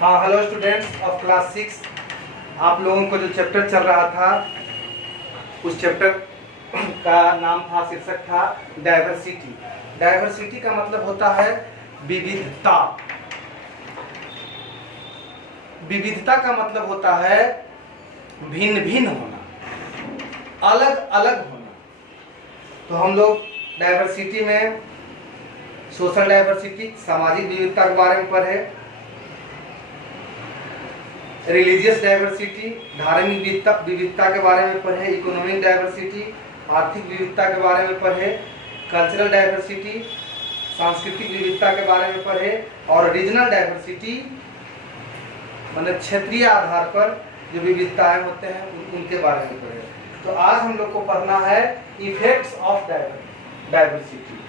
हाँ, hello students of class 6। आप लोगों को जो चैप्टर चल रहा था उस चैप्टर का नाम था, शीर्षक था डाइवर्सिटी। डाइवर्सिटी का मतलब होता है विविधता। विविधता का मतलब होता है भिन्न भिन्न होना, अलग अलग होना। तो हम लोग डाइवर्सिटी में सोशल डाइवर्सिटी, सामाजिक विविधता के बारे में पढ़े, रिलीजियस डाइवर्सिटी, धार्मिक विविधता के बारे में पढ़े, इकोनॉमिक डाइवर्सिटी, आर्थिक विविधता के बारे में पढ़े, कल्चरल डाइवर्सिटी, सांस्कृतिक विविधता के बारे में पढ़े, और रीजनल डाइवर्सिटी मतलब क्षेत्रीय आधार पर जो विविधताएं होते हैं उनके बारे में पढ़े। तो आज हम लोग को पढ़ना है इफेक्ट्स ऑफ डाइवर्सिटी,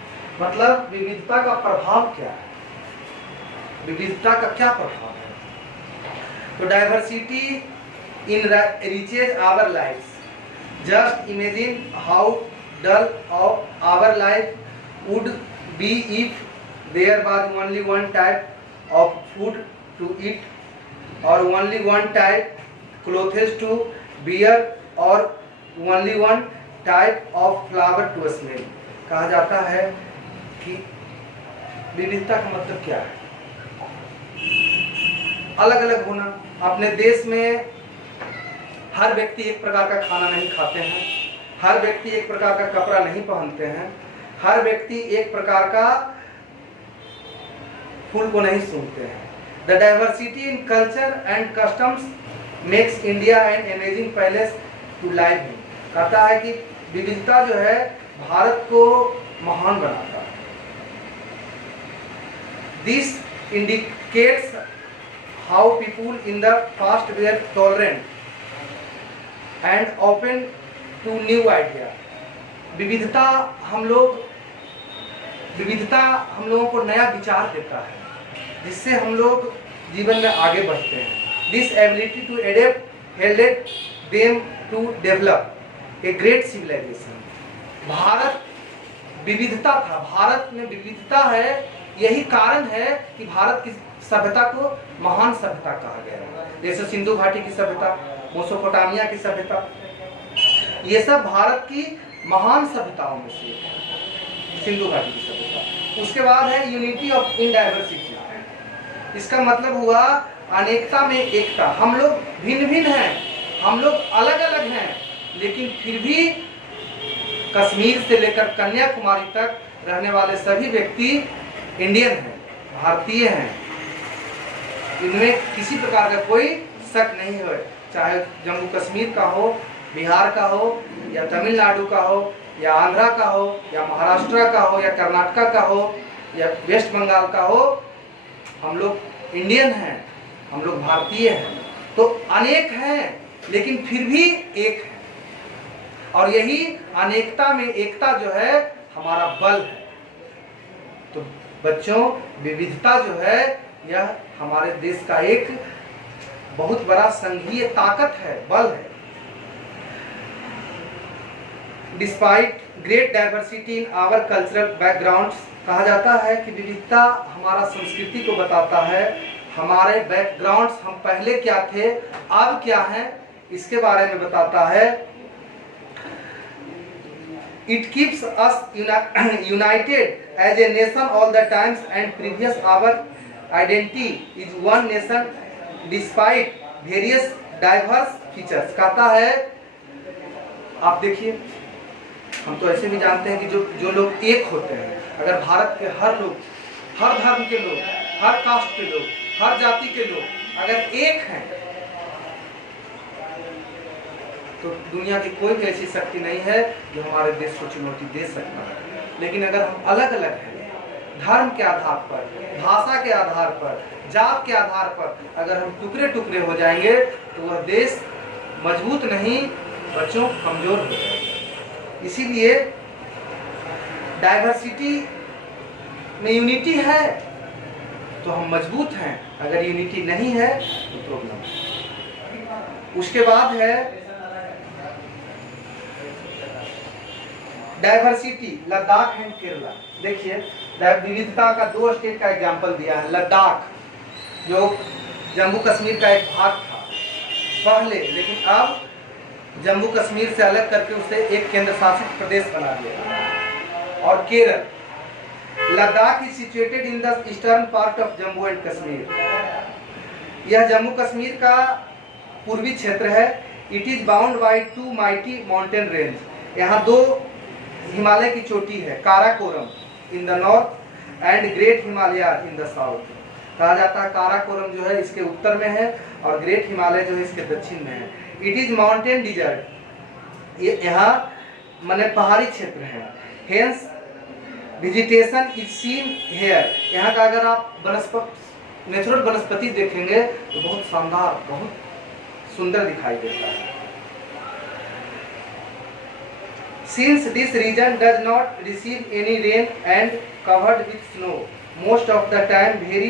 मतलब विविधता का प्रभाव क्या है, विविधता का क्या प्रभाव है। तो diversity enriches our lives. Just imagine how dull our life would be if there was only one type of food to eat, or only one type clothes to wear, or only one type of flower to smell. कहा जाता है कि विविधता का मतलब क्या है, अलग अलग होना। अपने देश में हर व्यक्ति एक प्रकार का खाना नहीं खाते हैं, हर व्यक्ति एक प्रकार का कपड़ा नहीं पहनते हैं, हर व्यक्ति एक प्रकार का फूल को नहीं सूंघते हैं। The diversity in culture and customs makes India an amazing palace to live in. कहता है कि विविधता जो है भारत को महान बनाता है। This indicates how people in the past were tolerant and open to new idea. विविधता हम लोगों को नया विचार देता है, जिससे हम लोग जीवन में आगे बढ़ते हैं। This ability to adapt helped them to develop a great civilization. Bharat विविधता था, भारत में विविधता है, यही कारण है कि भारत की सभ्यता को महान सभ्यता कहा गया है। जैसे सिंधु घाटी की सभ्यता, मेसोपोटामिया की सभ्यता, ये सब भारत की महान सभ्यताओं में से है, सिंधु घाटी की सभ्यता। उसके बाद है यूनिटी ऑफ इन डाइवर्सिटी। इसका मतलब हुआ अनेकता में एकता। हम लोग भिन्न भिन्न हैं, हम लोग अलग अलग हैं, लेकिन फिर भी कश्मीर से लेकर कन्याकुमारी तक रहने वाले सभी व्यक्ति इंडियन हैं, भारतीय हैं। इनमें किसी प्रकार का कोई शक नहीं है, चाहे जम्मू कश्मीर का हो, बिहार का हो, या तमिलनाडु का हो, या आंध्रा का हो, या महाराष्ट्र का हो, या कर्नाटक का हो, या वेस्ट बंगाल का हो। हम लोग इंडियन हैं, हम लोग भारतीय हैं। तो अनेक हैं लेकिन फिर भी एक है, और यही अनेकता में एकता जो है हमारा बल है। तो बच्चों, विविधता जो है यह हमारे देश का एक बहुत बड़ा संघीय ताकत है, बल है। Despite great diversity in our cultural backgrounds, कहा जाता है कि विविधता हमारा संस्कृति को बताता है, हमारे बैकग्राउंड्स, हम पहले क्या थे अब क्या हैं, इसके बारे में बताता है। It keeps us united as a nation all the times, and previous our identity is one nation despite various diverse features. कहता है, आप देखिए, हम तो ऐसे भी जानते हैं कि जो लोग एक होते हैं, अगर भारत के हर लोग, हर धर्म के लोग, हर कास्ट के लोग, हर जाति के लोग अगर एक हैं, तो दुनिया की कोई ऐसी शक्ति नहीं है जो हमारे देश को चुनौती दे सकता है। लेकिन अगर हम अलग अलग हैं, धर्म के आधार पर, भाषा के आधार पर, जात के आधार पर अगर हम टुकड़े टुकड़े हो जाएंगे तो वह देश मजबूत नहीं, बच्चों, कमजोर हो जाएगा। इसीलिए डाइवर्सिटी में यूनिटी है तो हम मजबूत हैं, अगर यूनिटी नहीं है तो प्रॉब्लम है। उसके बाद है डाइवर्सिटी लद्दाख एंड केरला। देखिए, विविधता का दो स्टेट का एग्जांपल दिया है। लद्दाख जो जम्मू कश्मीर का एक भाग था पहले, लेकिन अब जम्मू कश्मीर से अलग करके उसे एक केंद्र शासित प्रदेश बना दिया। और Kerala, Ladakh is situated in the eastern part of Jammu and Kashmir. यह जम्मू कश्मीर का पूर्वी क्षेत्र है। It is bound by two mighty mountain range. यहाँ दो हिमालय की चोटी है, Karakoram in the north and great Himalaya in the south. कहा जाता है काराकोरम जो है इसके उत्तर में है और ग्रेट हिमालय जो है इसके दक्षिण में है। इट इज माउंटेन डिजर्ट, ये यहाँ माने पहाड़ी क्षेत्र है। Hence vegetation is seen here. यहाँ का अगर आप नेचुरल वनस्पति देखेंगे तो बहुत शानदार, बहुत सुंदर दिखाई देता है। Since this region does not receive any rain and covered with snow, most of the time very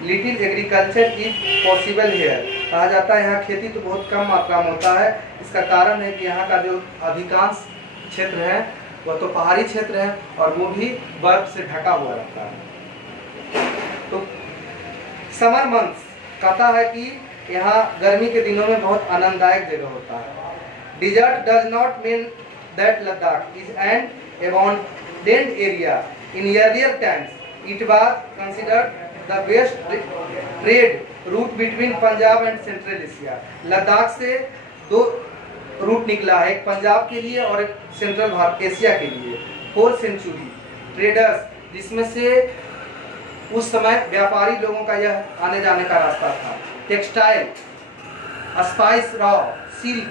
little agriculture is possible here. कहा जाता है यहाँ खेती तो बहुत कम मात्रा में होता है। इसका कारण है कि यहाँ का जो अधिकांश क्षेत्र है वह तो पहाड़ी क्षेत्र है और वो भी बर्फ से ढका हुआ रहता है। तो समर मंथ्स कहता है कि यहाँ गर्मी के दिनों में बहुत आनंददायक जगह होता है। Desert does not mean that Ladakh is an abandoned area. In earlier times, it was considered the best trade route between Punjab and Central Asia. Ladakh से दो रूट निकला है, एक पंजाब के लिए और एक सेंट्रल भारत एशिया के लिए। 4th century ट्रेडर्स, जिसमें से उस समय व्यापारी लोगों का यह आने जाने का रास्ता था। Textile, spice, raw, silk,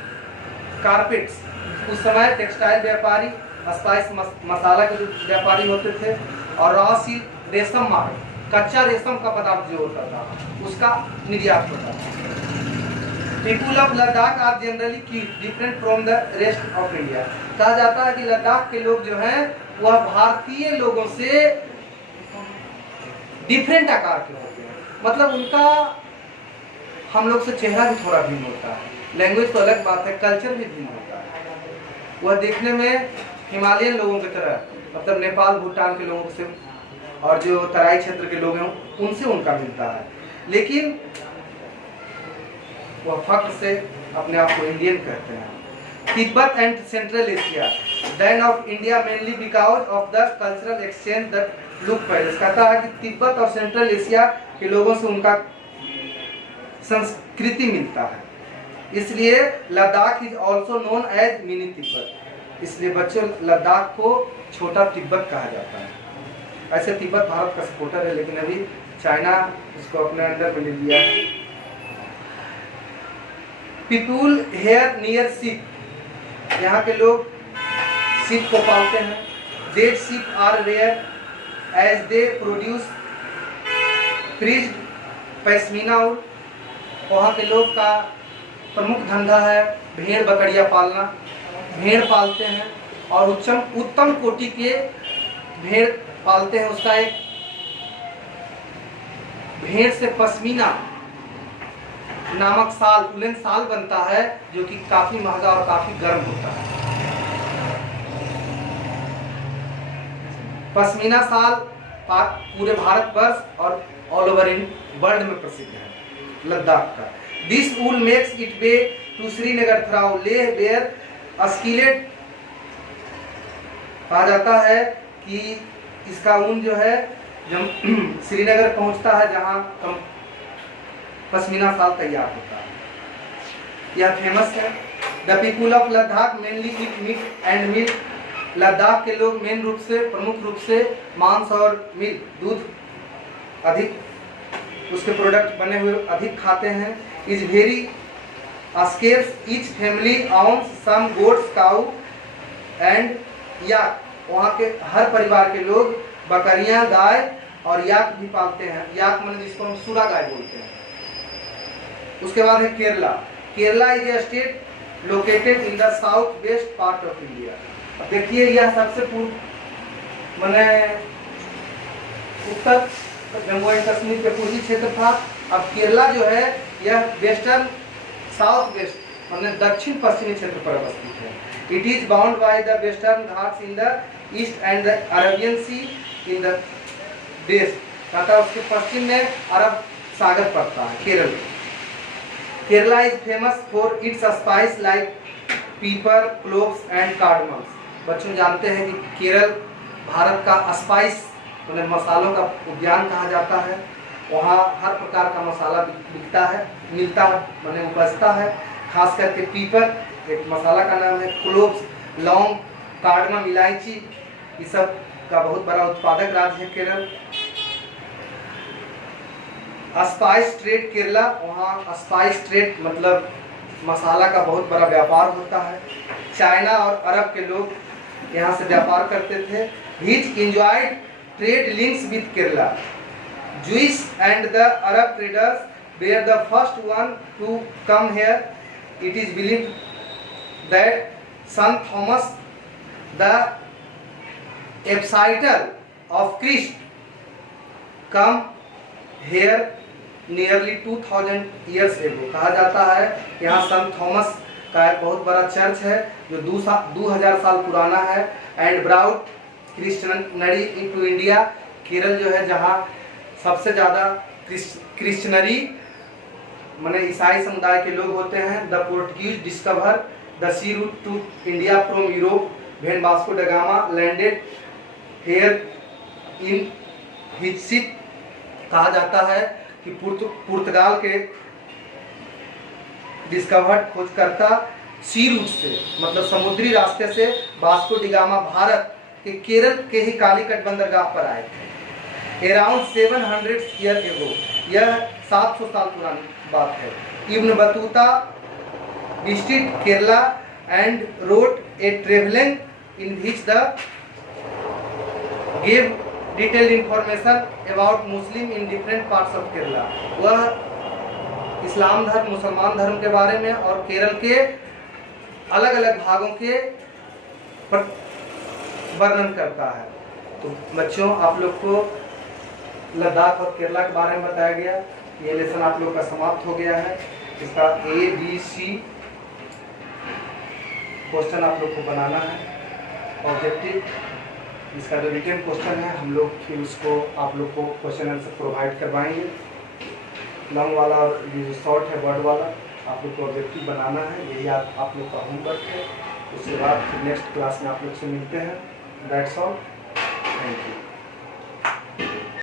carpets, उस समय टेक्सटाइल व्यापारी, स्पाइस मसाला के जो व्यापारी होते थे, और रॉ सिल्क रेशम माल, कच्चा रेशम का पदार्थ जो होता था उसका निर्यात होता था। People of Ladakh are generally different from the rest of India. कहा जाता है कि लद्दाख के लोग जो हैं वह भारतीय लोगों से डिफरेंट आकार के होते हैं। मतलब उनका हम लोग से चेहरा भी थोड़ा भिन्न होता है, लैंग्वेज तो अलग बात है, कल्चर भी भिन्न होता है। वह देखने में हिमालयन लोगों की तरह, मतलब नेपाल भूटान के लोगों से और जो तराई क्षेत्र के लोग हैं उनसे उनका मिलता है, लेकिन वह फख्र से अपने आप को इंडियन कहते हैं। Tibet and central Asia then of India mainly because of the cultural exchange that look Paris. कहता है कि तिब्बत और सेंट्रल एशिया के लोगों से उनका संस्कृति मिलता है, इसलिए Ladakh is also known as mini Tibet. इसलिए बच्चों लद्दाख को छोटा तिब्बत कहा जाता है। ऐसे तिब्बत भारत का सपोर्टर है, लेकिन अभी चाइना इसको अपने अंडर में ले लिया है। पीपुल हेयर नियर शिप, यहाँ के लोग शिप को पालते हैं। They sheep are rare as they produce frizzed pashmina wool. वहाँ के लोग का प्रमुख धंधा है भेड़ बकरियां पालना। भेड़ पालते हैं और उत्तम कोटि के भेड़ पालते हैं। उसका एक भेड़ से पश्मीना नामक साल, उलन साल बनता है, जो कि काफी महंगा और काफी गर्म होता है। पश्मीना साल पूरे भारतवर्ष और ऑल ओवर इन वर्ल्ड में प्रसिद्ध है लद्दाख का। This wool makes its way to Srinagar through Leh where skillet। कहा जाता है कि इसका ऊन जो है जब श्रीनगर पहुंचता है जहां पश्मीना साल तैयार होता है। यह फेमस है। The people of Ladakh mainly eat meat and milk. Ladakh के लोग मेन रूप से, प्रमुख रूप से मांस और मिल्क, दूध अधिक, उसके प्रोडक्ट बने हुए अधिक खाते हैं। Is very scarce, each family owns some goats, cow and yak। वहाँ के हर परिवार के लोग बकरियां, गाय और याक भी पालते हैं। याक मतलब जिसको हम सूरा गाय बोलते हैं। उसके बाद है Kerala. Kerala is a state located in the south west part of India. अब देखिए यह सबसे पूर्व मैंने उत्तर जम्मू एंड कश्मीर के पूर्वी क्षेत्र था। अब केरला जो है यह वेस्टर्न साउथ वेस्ट मतलब दक्षिण पश्चिमी क्षेत्र पर अवस्थित है। It is bound by the western Ghats in the east and the Arabian sea in the west. कहता है उसके पश्चिम में अरब स्वागत पड़ता है Kerala. Kerala is famous for its spice like pepper, cloves and cardamoms. बच्चों जानते हैं कि केरल भारत का स्पाइस मतलब मसालों का उद्यान कहा जाता है। वहाँ हर प्रकार का मसाला बिकता है, मिलता है, मैंने उपजता है। खास करके पीपर एक मसाला का नाम है, क्लोव्स, लौंग, कार्डमम, इलायची, ये सब का बहुत बड़ा उत्पादक राज्य है केरल। स्पाइस ट्रेड केरला, वहाँ स्पाइस ट्रेड मतलब मसाला का बहुत बड़ा व्यापार होता है। चाइना और अरब के लोग यहाँ से व्यापार करते थे। He's enjoyed trade links with Kerala. Jewish and the Arab traders were the first one to come here. It is believed that St. Thomas, the apostol of Christ, come here nearly 2000 years ago. कहा जाता है यहाँ संत Thomas का एक बहुत बड़ा church है जो 2000 साल पुराना है। And brought christianity into India, Kerala जो है जहाँ सबसे ज़्यादा क्रिश्चियनरी माने ईसाई समुदाय के लोग होते हैं। The Portuguese discover the sea route to India from Europe when Vasco da Gama landed here in his ship. कहा जाता है कि पुर्तगाल के डिस्कवर्ड खोजकर्ता सी रूट से मतलब समुद्री रास्ते से वास्को डी गामा भारत के केरल के ही कालीकट बंदरगाह पर आए थे। अराउंड 700 ईयर एगो, यह 700 साल पुरानी बात है। Ibn Battuta visited Kerala and wrote a travelling in which the give detailed information about Muslim in different parts of Kerala. वह इस्लाम धर्म, मुसलमान धर्म के बारे में और केरल के अलग अलग भागों के वर्णन करता है। तो बच्चों आप लोग को लद्दाख और केरला के बारे में बताया गया। ये लेसन आप लोग का समाप्त हो गया है। इसका ABC क्वेश्चन आप लोग को बनाना है ऑब्जेक्टिव। इसका जो रिटन क्वेश्चन है हम लोग फिर उसको आप लोग को क्वेश्चन आंसर प्रोवाइड करवाएंगे। लॉन्ग वाला और जो शॉर्ट है वर्ड वाला आप लोग को ऑब्जेक्टिव बनाना है। यही आप लोग का होमवर्क है। उसके बाद फिर नेक्स्ट क्लास में आप लोग से मिलते हैं। That's all, thank you.